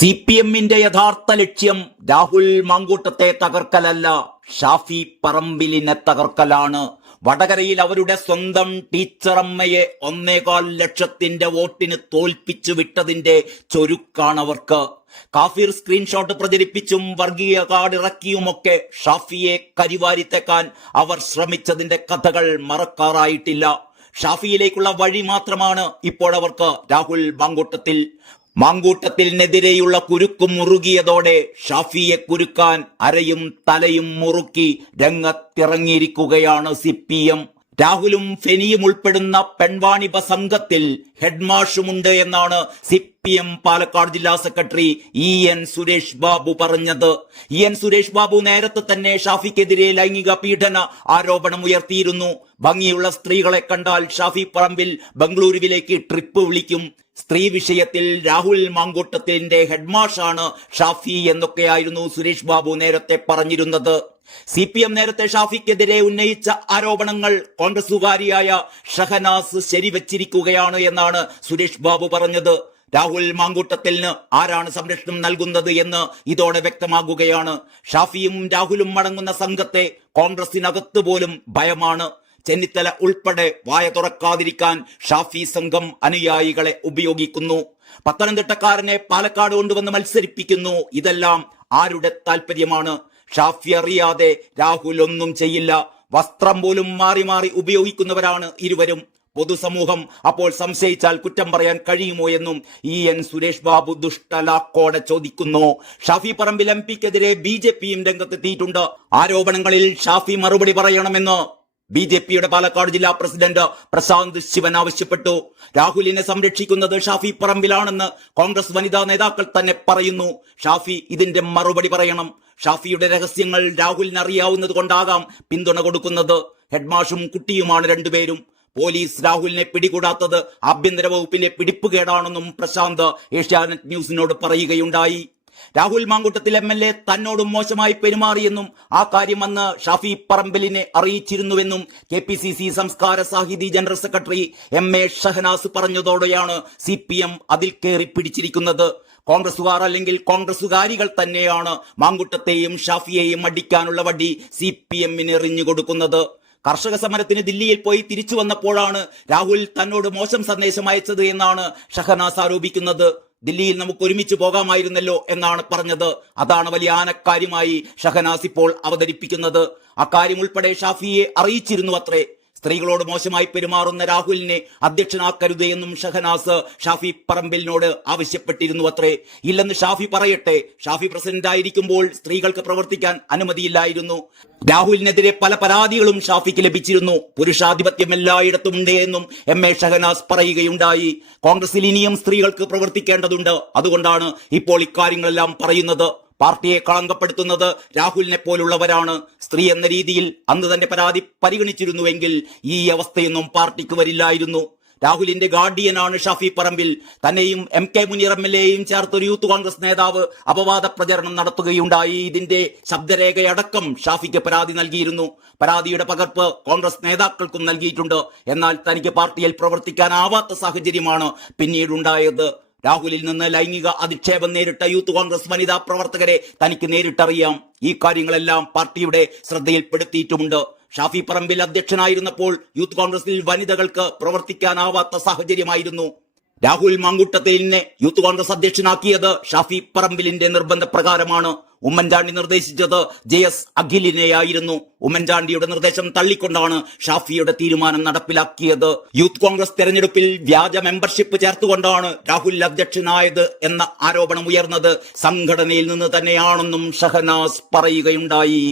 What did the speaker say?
CPM-ന്റെ യഥാർത്ഥ ലക്ഷ്യം രാഹുൽ മാങ്കൂട്ടത്തെ തകർക്കലല്ല, ഷാഫി പറമ്പിലിനെ തകർക്കലാണ്. വടകരയിൽ അവരുടെ സ്വന്തം ടീച്ചറമ്മയെ 1.25 ലക്ഷത്തിന്റെ വോട്ടിന് തോൽപ്പിച്ചു വിട്ടതിന്റെ ചൊരുക്കാണവർക്ക്. കാഫിർ സ്ക്രീൻഷോട്ട് പ്രചരിപ്പിച്ചും വർഗീയ കാർഡ് ഇറക്കിയുമൊക്കെ ഷാഫിയെ കരിവാരിത്തേക്കാൻ അവർ ശ്രമിച്ചതിന്റെ കഥകൾ മറക്കാറായിട്ടില്ല. ഷാഫിയിലേക്കുള്ള വഴി മാത്രമാണ് ഇപ്പോഴവർക്ക് രാഹുൽ മാങ്കൂട്ടത്തിനെതിരെയുള്ള കുരുക്കും മുറുകിയതോടെ ഷാഫിയെ കുരുക്കാൻ അരയും തലയും മുറുക്കി രംഗത്തിറങ്ങിയിരിക്കുകയാണ് CPM. രാഹുലും ഫെനിയും ഉൾപ്പെടുന്ന പെൺവാണിഭ സംഘത്തിൽ ഹെഡ്മാഷുമുണ്ട് എന്നാണ് CPM പാലക്കാട് ജില്ലാ സെക്രട്ടറി EN സുരേഷ് ബാബു പറഞ്ഞത്. EN സുരേഷ് ബാബു നേരത്തെ തന്നെ ഷാഫിക്കെതിരെ ലൈംഗിക പീഡന ആരോപണം ഉയർത്തിയിരുന്നു. ഭംഗിയുള്ള സ്ത്രീകളെ കണ്ടാൽ ഷാഫി പറമ്പിൽ ബംഗളൂരുവിലേക്ക് ട്രിപ്പ് വിളിക്കും. സ്ത്രീ വിഷയത്തിൽ രാഹുൽ മാങ്കൂട്ടത്തിന്റെ ഹെഡ്മാഷാണ് ഷാഫി എന്നൊക്കെയായിരുന്നു സുരേഷ് ബാബു നേരത്തെ പറഞ്ഞിരുന്നത്. CPM നേരത്തെ ഷാഫിക്കെതിരെ ഉന്നയിച്ച ആരോപണങ്ങൾ കോൺഗ്രസുകാരിയായ ഷഹനാസ് ശരിവച്ചിരിക്കുകയാണ് എന്നാണ് സുരേഷ് ബാബു പറഞ്ഞത്. രാഹുൽ മാങ്കൂട്ടത്തിന് ആരാണ് സംരക്ഷണം നൽകുന്നത് എന്ന് ഇതോടെ വ്യക്തമാകുകയാണ്. ഷാഫിയും രാഹുലും അടങ്ങുന്ന സംഘത്തെ കോൺഗ്രസിനകത്ത് പോലും ഭയമാണ്. ചെന്നിത്തല ഉൾപ്പെടെ വായ തുറക്കാതിരിക്കാൻ ഷാഫി സംഘം അനുയായികളെ ഉപയോഗിക്കുന്നു. പത്തനംതിട്ടക്കാരനെ പാലക്കാട് കൊണ്ടുവന്ന് മത്സരിപ്പിക്കുന്നു. ഇതെല്ലാം ആരുടെ താല്പര്യമാണ്? ഷാഫി അറിയാതെ രാഹുൽ ഒന്നും ചെയ്യില്ല. വസ്ത്രം പോലും മാറി മാറി ഉപയോഗിക്കുന്നവരാണ് ഇരുവരും. പൊതുസമൂഹം അപ്പോൾ സംശയിച്ചാൽ കുറ്റം പറയാൻ കഴിയുമോ എന്നും EN സുരേഷ് ബാബു ദുഷ്ടലാക്കോടെ ചോദിക്കുന്നു. ഷാഫി പറമ്പിൽ MPക്കെതിരെ BJPയും രംഗത്തെത്തിയിട്ടുണ്ട്. ആരോപണങ്ങളിൽ ഷാഫി മറുപടി പറയണമെന്ന് BJPയുടെ പാലക്കാട് ജില്ലാ പ്രസിഡന്റ് പ്രശാന്ത് ശിവൻ ആവശ്യപ്പെട്ടു. രാഹുലിനെ സംരക്ഷിക്കുന്നത് ഷാഫി പറമ്പിലാണെന്ന് കോൺഗ്രസ് വനിതാ നേതാക്കൾ തന്നെ പറയുന്നു. ഷാഫി ഇതിന്റെ മറുപടി പറയണം. ഷാഫിയുടെ രഹസ്യങ്ങൾ രാഹുലിന് അറിയാവുന്നത് കൊണ്ടാകാം പിന്തുണ കൊടുക്കുന്നത്. ഹെഡ്മാഷും കുട്ടിയുമാണ് രണ്ടുപേരും. പോലീസ് രാഹുലിനെ പിടികൂടാത്തത് ആഭ്യന്തര വകുപ്പിന്റെ പിടിപ്പുകേടാണെന്നും പ്രശാന്ത് ഏഷ്യാനെറ്റ് ന്യൂസിനോട് പറയുകയുണ്ടായി. രാഹുൽ മാങ്കൂട്ടത്തിൽ MLA തന്നോടും മോശമായി പെരുമാറിയെന്നും ആ കാര്യം അന്ന് ഷാഫി പറമ്പിലിനെ അറിയിച്ചിരുന്നുവെന്നും KPCC Samskara Sahithi general secretary MA Shahanas പറഞ്ഞതോടെയാണ് CPM അതിൽ കയറി പിടിച്ചിരിക്കുന്നത്. കോൺഗ്രസുകാർ അല്ലെങ്കിൽ കോൺഗ്രസുകാരികൾ തന്നെയാണ് മാങ്കൂട്ടത്തെയും ഷാഫിയെയും അടിക്കാനുള്ള വടി CPM-ന് എറിഞ്ഞു കൊടുക്കുന്നത്. കർഷക സമരത്തിന് ദില്ലിയിൽ പോയി തിരിച്ചു വന്നപ്പോഴാണ് രാഹുൽ തന്നോട് മോശം സന്ദേശം അയച്ചത് എന്നാണ് ഷഹനാസ് ആരോപിക്കുന്നത്. ദില്ലിയിൽ നമുക്ക് ഒരുമിച്ച് പോകാമായിരുന്നല്ലോ എന്നാണ് പറഞ്ഞത്. അതാണ് വലിയ ആനക്കാര്യമായി ഷഹനാസ് ഇപ്പോൾ അവതരിപ്പിക്കുന്നത്. അക്കാര്യം ഉൾപ്പെടെ ഷാഫിയെ അറിയിച്ചിരുന്നു അത്രേ. സ്ത്രീകളോട് മോശമായി പെരുമാറുന്ന രാഹുലിനെ അധ്യക്ഷനാക്കരുത് എന്നും ഷഹനാസ് ഷാഫി പറമ്പിലിനോട് ആവശ്യപ്പെട്ടിരുന്നു അത്രേ. ഇല്ലെന്ന് ഷാഫി പറയട്ടെ. ഷാഫി പ്രസിഡന്റ് ആയിരിക്കുമ്പോൾ സ്ത്രീകൾക്ക് പ്രവർത്തിക്കാൻ അനുമതിയില്ലായിരുന്നു. രാഹുലിനെതിരെ പല പരാതികളും ഷാഫിക്ക് ലഭിച്ചിരുന്നു. പുരുഷാധിപത്യം എല്ലായിടത്തും ഉണ്ട് എന്നും MA ഷഹനാസ് പറയുകയുണ്ടായി. കോൺഗ്രസിൽ ഇനിയും സ്ത്രീകൾക്ക് പ്രവർത്തിക്കേണ്ടതുണ്ട്. അതുകൊണ്ടാണ് ഇപ്പോൾ ഇക്കാര്യങ്ങളെല്ലാം പറയുന്നത്. പാർട്ടിയെ കളങ്കപ്പെടുത്തുന്നത് രാഹുലിനെ പോലുള്ളവരാണ്. സ്ത്രീ എന്ന രീതിയിൽ അന്ന് തന്റെ പരാതി പരിഗണിച്ചിരുന്നുവെങ്കിൽ ഈ അവസ്ഥയൊന്നും പാർട്ടിക്ക് വരില്ലായിരുന്നു. രാഹുലിന്റെ ഗാർഡിയനാണ് ഷാഫി പറമ്പിൽ. തന്നെയും MK മുനീർ MLA-യും ചേർത്തൊരു യൂത്ത് കോൺഗ്രസ് നേതാവ് അപവാദ പ്രചരണം നടത്തുകയുണ്ടായി. ഇതിന്റെ ശബ്ദരേഖയടക്കം ഷാഫിക്ക് പരാതി നൽകിയിരുന്നു. പരാതിയുടെ പകർപ്പ് കോൺഗ്രസ് നേതാക്കൾക്കും നൽകിയിട്ടുണ്ട്. എന്നാൽ തനിക്ക് പാർട്ടിയിൽ പ്രവർത്തിക്കാനാവാത്ത സാഹചര്യമാണ് പിന്നീടുണ്ടായത്. രാഹുലിൽ നിന്ന് ലൈംഗിക അധിക്ഷേപം നേരിട്ട യൂത്ത് കോൺഗ്രസ് വനിതാ പ്രവർത്തകരെ തനിക്ക് നേരിട്ടറിയാം. ഈ കാര്യങ്ങളെല്ലാം പാർട്ടിയുടെ ശ്രദ്ധയിൽപ്പെടുത്തിയിട്ടുമുണ്ട്. ഷാഫി പറമ്പിൽ അധ്യക്ഷനായിരുന്നപ്പോൾ യൂത്ത് കോൺഗ്രസിൽ വനിതകൾക്ക് പ്രവർത്തിക്കാനാവാത്ത സാഹചര്യമായിരുന്നു. രാഹുൽ മാങ്കൂട്ടത്തിലിനെ യൂത്ത് കോൺഗ്രസ് അധ്യക്ഷനാക്കിയത് ഷാഫി പറമ്പിലിന്റെ നിർബന്ധപ്രകാരമാണ്. ഉമ്മൻചാണ്ടി നിർദ്ദേശിച്ചത് JS അഖിലിനെയായിരുന്നു. ഉമ്മൻചാണ്ടിയുടെ നിർദ്ദേശം തള്ളിക്കൊണ്ടാണ് ഷാഫിയുടെ തീരുമാനം നടപ്പിലാക്കിയത്. യൂത്ത് കോൺഗ്രസ് തെരഞ്ഞെടുപ്പിൽ വ്യാജ മെമ്പർഷിപ്പ് ചേർത്തുകൊണ്ടാണ് രാഹുൽ അധ്യക്ഷനായത് എന്ന ആരോപണം ഉയർന്നത് സംഘടനയിൽ നിന്ന് തന്നെയാണെന്നും ഷഹനാസ് പറയുകയുണ്ടായി.